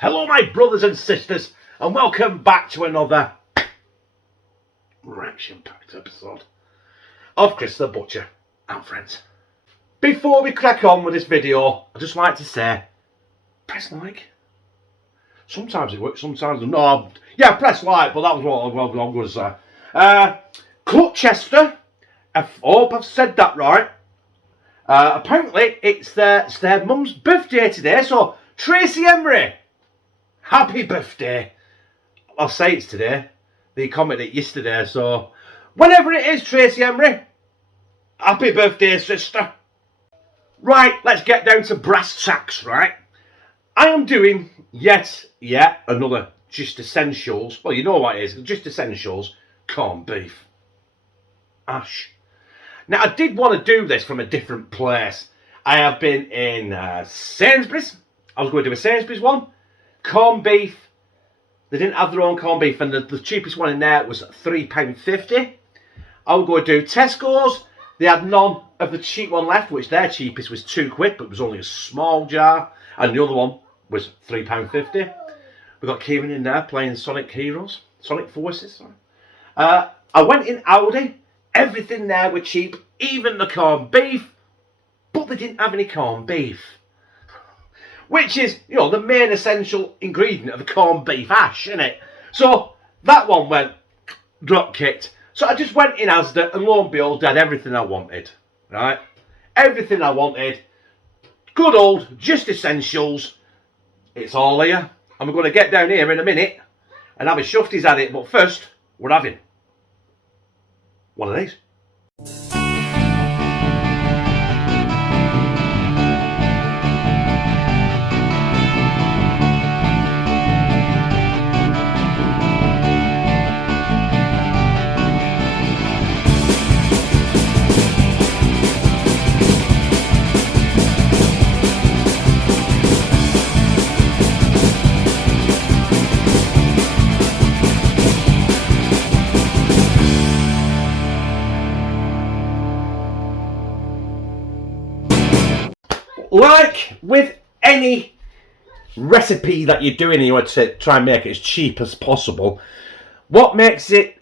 Hello my brothers and sisters, and welcome back to another action-packed episode of Chris the Butcher and Friends. Before we crack on with this video, I'd just like to say, press like. Sometimes it works, sometimes no. Yeah, press like, but that was what I'm going to say. Clutchester, I hope I've said that right. Apparently it's their mum's birthday today, so Tracy Emery, happy birthday. I'll say it's today. They commented it yesterday, so whenever it is, Tracy Emery, happy birthday, sister. Right, let's get down to brass tacks, right? I am doing yet another Just Essentials. Well, you know what it is, Just Essentials corned beef. Ash. Now, I did want to do this from a different place. I have been in Sainsbury's. I was going to do a Sainsbury's one. Corned beef. They didn't have their own corned beef, and the cheapest one in there was £3.50. I was going to do Tesco's. They had none of the cheap one left, which their cheapest was £2, but it was only a small jar. And the other one was £3.50. We got Kieran in there playing Sonic Heroes. Sonic Forces. I went in Aldi. Everything there were cheap, even the corned beef, but they didn't have any corned beef. Which is, you know, the main essential ingredient of a corned beef hash, isn't it? So that one went drop kicked. So I just went in Asda and lo and behold, I had everything I wanted, right? Everything I wanted. Good old Just Essentials. It's all here. And we're going to get down here in a minute and have a shufties at it. But first, we're having one of these. Like with any recipe that you're doing, you want to try and make it as cheap as possible. What makes it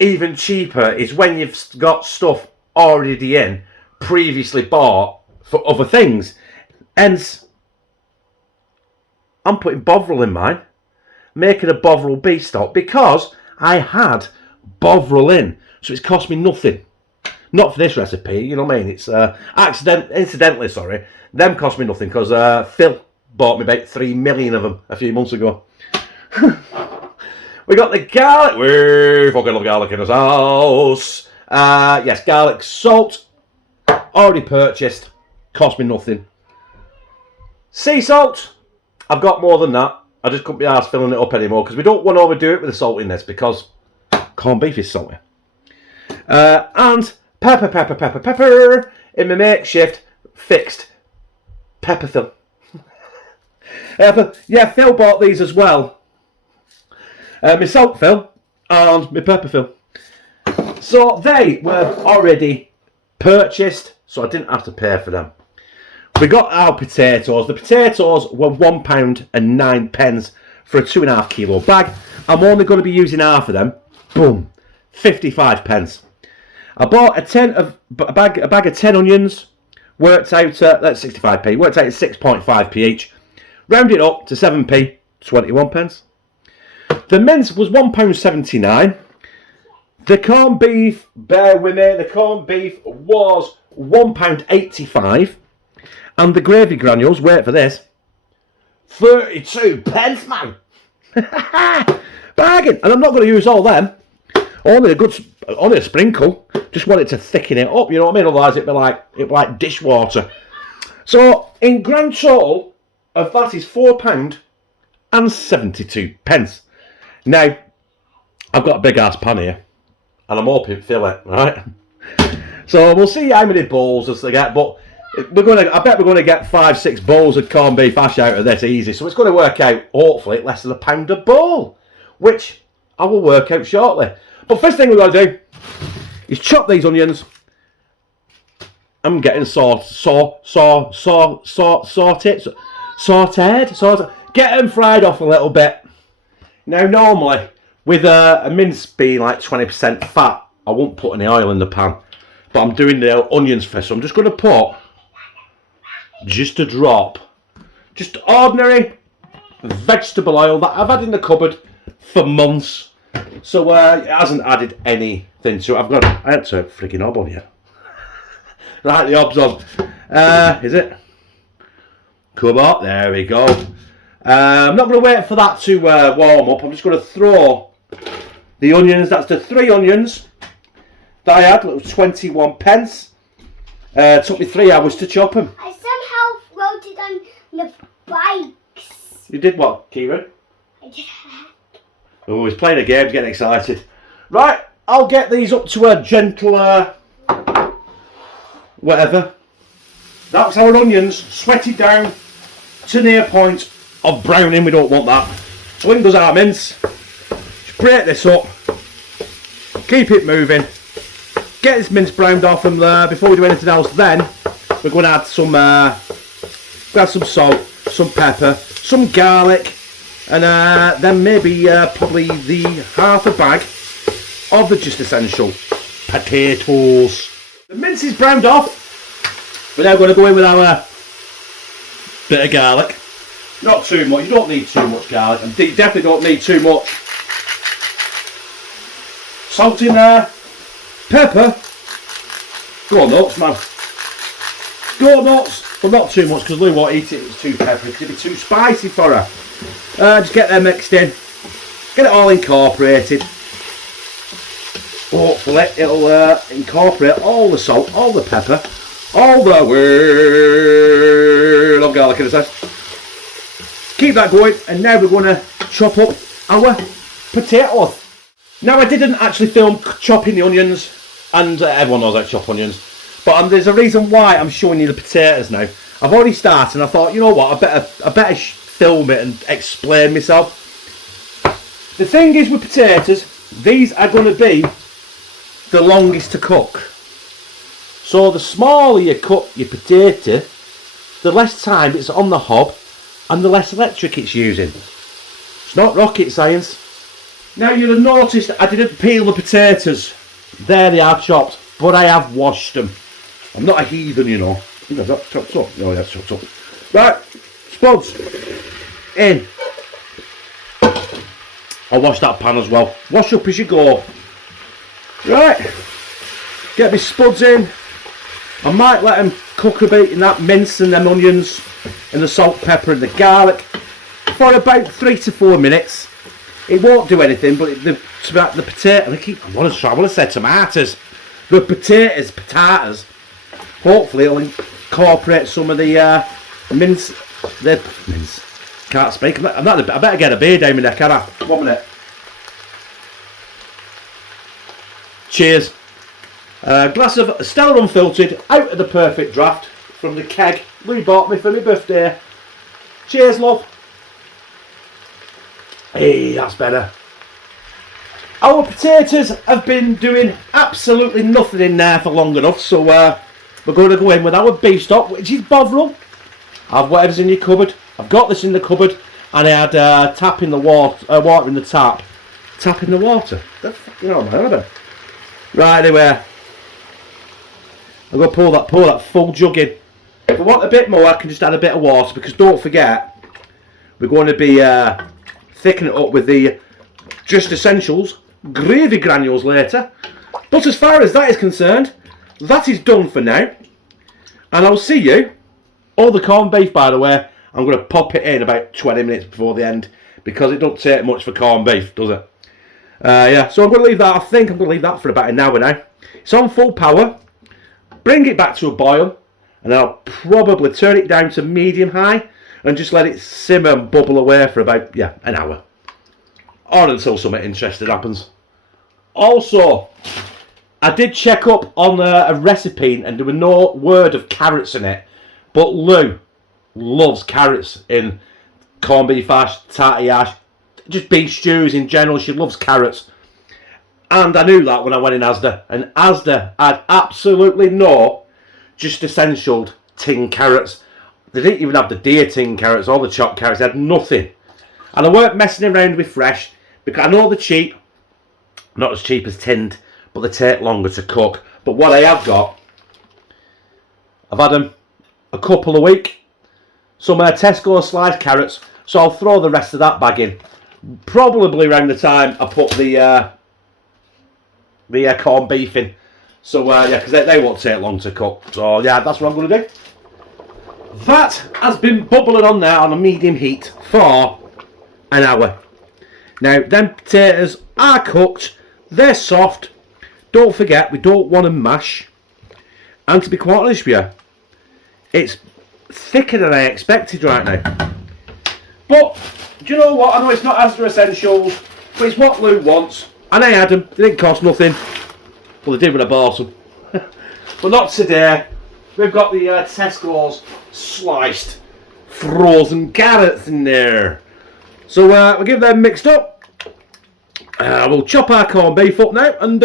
even cheaper is when you've got stuff already in, previously bought for other things. Hence, I'm putting Bovril in mine, making a Bovril beef stock because I had Bovril in, so it's cost me nothing. Not for this recipe, you know what I mean? It's incidentally, sorry. Them cost me nothing because Phil bought me about 3 million of them a few months ago. We got the garlic. We fucking love garlic in this house. Yes, garlic salt. Already purchased. Cost me nothing. Sea salt. I've got more than that. I just couldn't be arsed filling it up anymore because we don't want to overdo it with the salt in this because corned beef is salty. And pepper in my makeshift fixed pepper fill. Yeah, Phil bought these as well. My salt fill and my pepper fill. So they were already purchased, so I didn't have to pay for them. We got our potatoes. The potatoes were £1.09 for a 2.5 kilo bag. I'm only going to be using half of them. Boom, 55p. I bought a bag of 10 onions. Worked out at, that's 65p, worked out at 6.5p each. Rounded up to 7p, 21p. The mince was £1.79. The corned beef, bear with me, the corned beef was £1.85. And the gravy granules, wait for this, 32p, man. Bargain. And I'm not going to use all them. Only a sprinkle. Just want it to thicken it up, you know what I mean? Otherwise it'd be like dishwater. So in grand total of that is £4.72. Now I've got a big ass pan here, and I'm hoping to fill it, right? So we'll see how many bowls as they get, but I bet we're gonna get 5-6 bowls of corned beef hash out of this easy. So it's going to work out hopefully less than £1 a bowl, which I will work out shortly. But first thing we've got to do is chop these onions. I'm getting sauteed. get them fried off a little bit. Now normally, with a mince being like 20% fat, I won't put any oil in the pan. But I'm doing the onions first, so I'm just going to put just a drop. Just ordinary vegetable oil that I've had in the cupboard for months. So it hasn't added anything to it. I had to freaking hob on you. Right, the hob's on. Is it? Come on, there we go. I'm not going to wait for that to warm up. I'm just going to throw the onions. That's the 3 onions that I had. It was 21 pence. Took me 3 hours to chop them. I somehow wrote it on the bikes. You did what, Kieran? I did. Oh, he's playing a game, he's getting excited. Right, I'll get these up to a gentler whatever. That's our onions, sweated down to near point of browning. We don't want that. So in goes our mince. Just break this up. Keep it moving. Get this mince browned off from there. Before we do anything else, then we're going to add some salt, some pepper, some garlic, and then maybe probably the half a bag of the just essential potatoes. The mince is browned off. We're now going to go in with our bit of garlic. Not too much. You don't need too much garlic. And you definitely don't need too much. Salt in there. Pepper. Go nuts, man. Go nuts. But not too much because Lou won't eat it. It's too peppery. It'd be too spicy for her. Just get them mixed in. Get it all incorporated. Hopefully it'll incorporate all the salt, all the pepper, all the word of garlic in a sense. Keep that going, and now we're going to chop up our potatoes. Now I didn't actually film chopping the onions, and everyone knows how to chop onions, but there's a reason why I'm showing you the potatoes now. I've already started, and I thought, you know what, I better film it and explain myself. The thing is with potatoes, these are going to be the longest to cook. So the smaller you cut your potato, the less time it's on the hob and the less electric it's using. It's not rocket science. Now you'll have noticed I didn't peel the potatoes. There they are chopped, but I have washed them. I'm not a heathen, you know. Is that chopped up? No, that's chopped up. Right, spuds in. I'll wash that pan as well. Wash up as you go. Right, get my spuds in. I might let them cook a bit in that mince and them onions and the salt, pepper and the garlic for about 3 to 4 minutes. It won't do anything, but the potato, I want to say tomatoes. The potatoes, hopefully it'll incorporate some of the mince. Can't speak. I better get a beer down my neck, can I? 1 minute. Cheers. Glass of Stella Unfiltered, out of the perfect draft from the keg Lou bought me for my birthday. Cheers, love. Hey, that's better. Our potatoes have been doing absolutely nothing in there for long enough, so we're going to go in with our beef stock, which is Bovril. Have whatever's in your cupboard. I've got this in the cupboard, and I had tap in the water in the tap. Tap in the water? You know what I mean? Right, anyway. I'm going to pour that full jug in. If I want a bit more, I can just add a bit of water, because don't forget, we're going to be thickening it up with the Just Essentials gravy granules later. But as far as that is concerned, that is done for now. And I'll see you. All the corned beef, by the way, I'm going to pop it in about 20 minutes before the end, because it doesn't take much for corned beef, does it? Yeah, so I'm going to leave that. I think I'm going to leave that for about an hour now. It's on full power. Bring it back to a boil, and I'll probably turn it down to medium-high and just let it simmer and bubble away for about, an hour. Or until something interesting happens. Also, I did check up on a recipe, and there were no word of carrots in it. But Lou loves carrots in corned beef hash, tatty hash, just beef stews in general. She loves carrots. And I knew that when I went in Asda. And Asda had absolutely no Just Essential tin carrots. They didn't even have the deer tin carrots or the chopped carrots. They had nothing. And I weren't messing around with fresh, because I know they're cheap. Not as cheap as tinned, but they take longer to cook. But what I have got, I've had them a couple a week. Some Tesco sliced carrots, so I'll throw the rest of that bag in. Probably around the time I put the corned beef in. So yeah, because they won't take long to cook. So yeah, that's what I'm going to do. That has been bubbling on there on a medium heat for an hour. Now, them potatoes are cooked. They're soft. Don't forget, we don't want them mash. And to be quite honest with you, it's thicker than I expected right now. But, do you know what? I know it's not Asda Essentials, but it's what Lou wants. And I had them. They didn't cost nothing. Well, they did when I bought them. But not today. We've got the Tesco's sliced frozen carrots in there. So we'll give them mixed up. We'll chop our corned beef up now, and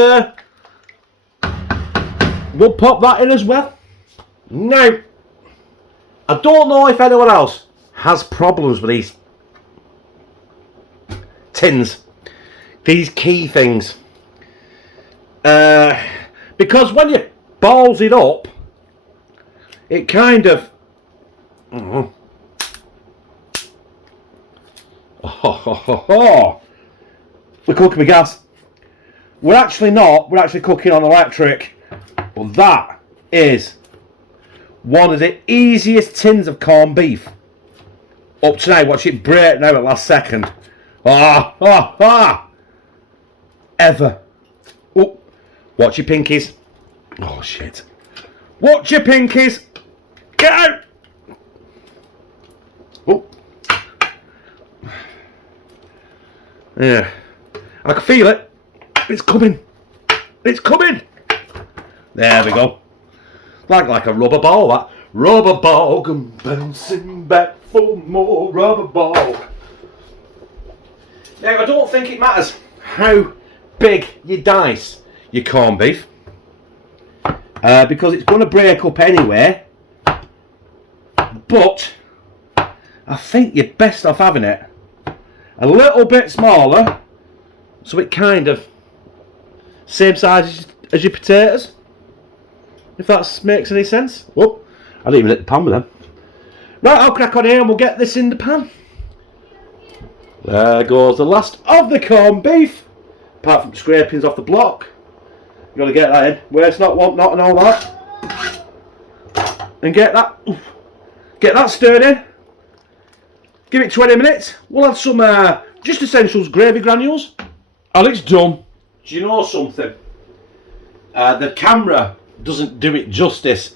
we'll pop that in as well. Now, I don't know if anyone else has problems with these tins, these key things, because when you balls it up, it kind of we're cooking with gas. We're actually not. We're actually cooking on electric. But that is one of the easiest tins of corned beef up to now. Watch it break now at last second. Ever. Oh, watch your pinkies. Oh shit. Watch your pinkies. Get out. Oh. Yeah. I can feel it. It's coming. It's coming. There we go. Like a rubber ball, that. Rubber ball, come bouncing back for more rubber ball. Now, I don't think it matters how big you dice your corned beef, because it's going to break up anyway. But I think you're best off having it a little bit smaller, so it kind of same size as your potatoes, if that makes any sense. Oh, I didn't even hit the pan with them. Right, I'll crack on here and we'll get this in the pan. There goes the last of the corned beef, apart from scrapings off the block. You got to get that in where it's not want not and all that, and get that stirred in. Give it 20 minutes. We'll add some just essentials gravy granules, and it's done. Do you know something? The camera doesn't do it justice,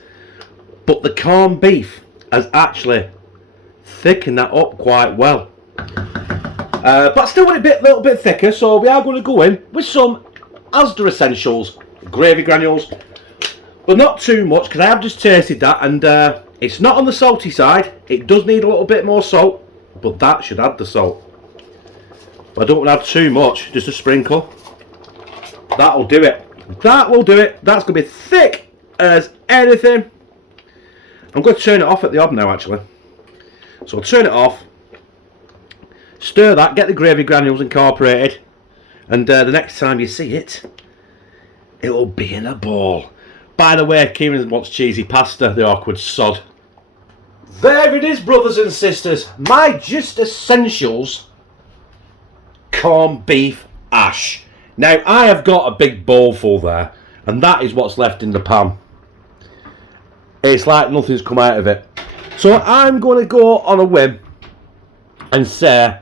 but the corned beef has actually thickened that up quite well. But I still want it a little bit thicker, so we are going to go in with some Asda Essentials gravy granules, but not too much, because I have just tasted that, and it's not on the salty side. It does need a little bit more salt, but that should add the salt. But I don't want to add too much, just a sprinkle. That'll do it. That will do it. That's going to be thick as anything. I'm going to turn it off at the hob now, actually. So I'll turn it off, stir that, get the gravy granules incorporated, and the next time you see it, it will be in a bowl. By the way, Kieran wants cheesy pasta, the awkward sod. There it is, brothers and sisters. My Just Essentials corned beef ash. Now, I have got a big bowl full there, and that is what's left in the pan. It's like nothing's come out of it. So I'm going to go on a whim and say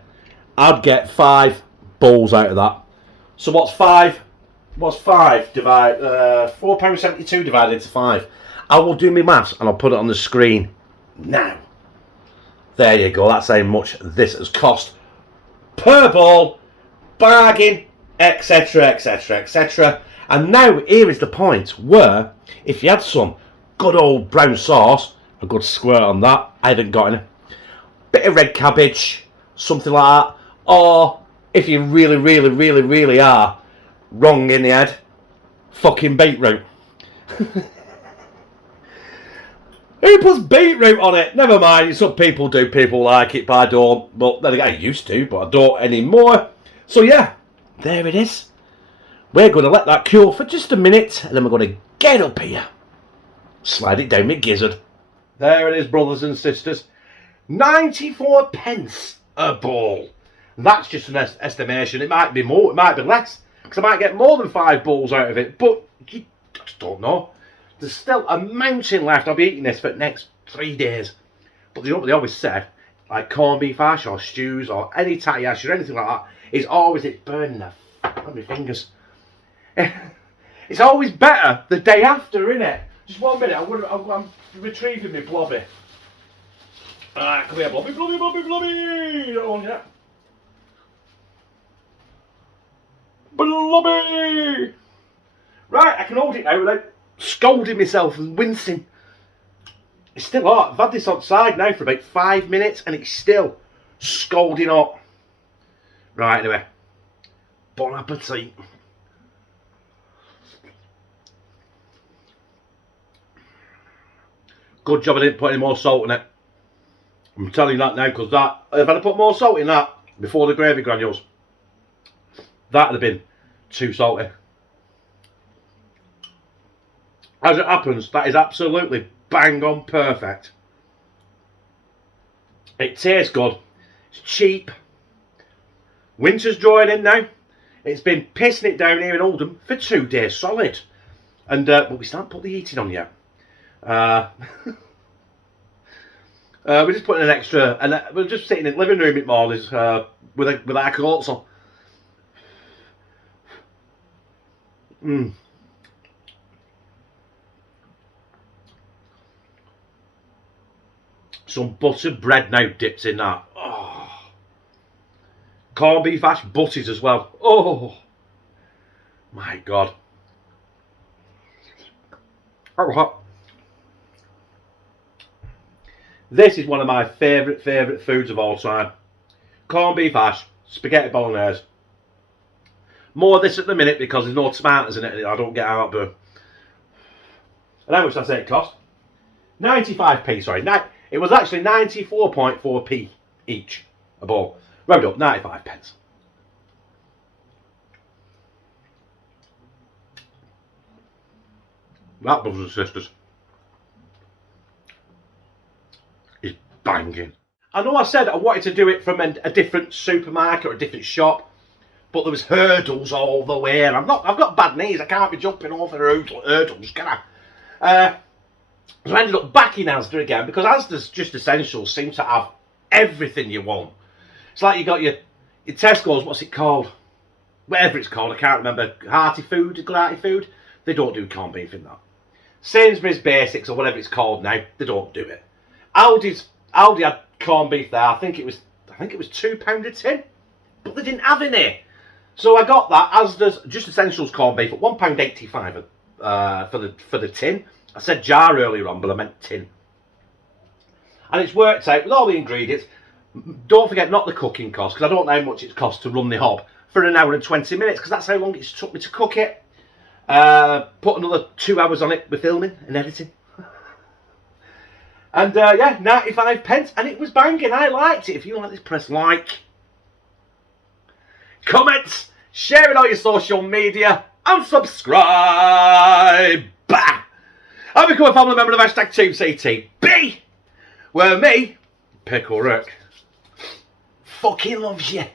I'd get 5 bowls out of that. So what's 5? What's 5 divided? £4.72 divided into 5. I will do my maths and I'll put it on the screen now. There you go. That's how much this has cost per bowl, bargain, etc, etc, etc. And now here is the point where if you had some good old brown sauce, a good squirt on that, I haven't got any, bit of red cabbage, something like that, or if you really are wrong in the head, fucking beetroot. Who puts beetroot on it? Never mind, some people do, people like it, but I don't. Well, then again, I used to, but I don't anymore. So yeah, there it is. We're going to let that cool for just a minute, and then we're going to get up here. Slide it down my gizzard. There it is, brothers and sisters. 94 pence a ball. That's just an estimation. It might be more, it might be less, because I might get more than 5 balls out of it, but you just don't know. There's still a mountain left. I'll be eating this for the next 3 days. But they always said, like corned beef hash or stews or any tatty hash or anything like that, it's burning the f*** on my fingers. It's always better the day after, innit? Just 1 minute, I'm retrieving my blobby. Alright, come here, blobby, blobby, blobby, blobby! Don't want that. Blobby! Right, I can hold it now without scolding myself and wincing. It's still hot. I've had this outside now for about 5 minutes and it's still scalding hot. Right, anyway. Bon appetit. Good job I didn't put any more salt in it. I'm telling you that now, because that, if I'd put more salt in that before the gravy granules, that'd have been too salty. As it happens, that is absolutely bang on perfect. It tastes good. It's cheap. Winter's drawing in now. It's been pissing it down here in Oldham for 2 days solid. And but we can't put the heating on yet. We're just putting an extra, and we're just sitting in the living room at mornings with our coats on. Some buttered bread now dips in that. Oh. Corned beef hash, butties as well. Oh my god. Oh, hot. This is one of my favourite foods of all time. Corned beef hash, spaghetti bolognese. More of this at the minute because there's no tomatoes in it. I don't get out, but. And how much did I say it cost? 95p, sorry. It was actually 94.4p each a bowl. Round up, 95 pence. That, brothers and sisters, is banging. I know I said I wanted to do it from a different supermarket or a different shop, but there was hurdles all the way, and I've got bad knees. I can't be jumping over hurdles, can I? So I ended up back in Asda again, because Asda's Just Essentials seems to have everything you want. It's like you got your Tesco's, what's it called? Whatever it's called, I can't remember. Hearty food, Garratt food. They don't do corned beef in that. Sainsbury's Basics or whatever it's called now, they don't do it. Aldi had corned beef there. I think it was £2 a tin, but they didn't have any. So I got that Asda's Just Essentials corned beef at £1.85 for the tin. I said jar earlier on, but I meant tin. And it's worked out with all the ingredients. Don't forget, not the cooking cost, because I don't know how much it costs to run the hob for an hour and 20 minutes, because that's how long it took me to cook it. Put another 2 hours on it with filming and editing. And yeah, 95 pence, and it was banging. I liked it. If you like this, press like, comments, share it on your social media, and subscribe. Bah! I've become a family member of #TeamCTB, where me, Pickle Rick, fucking loves you.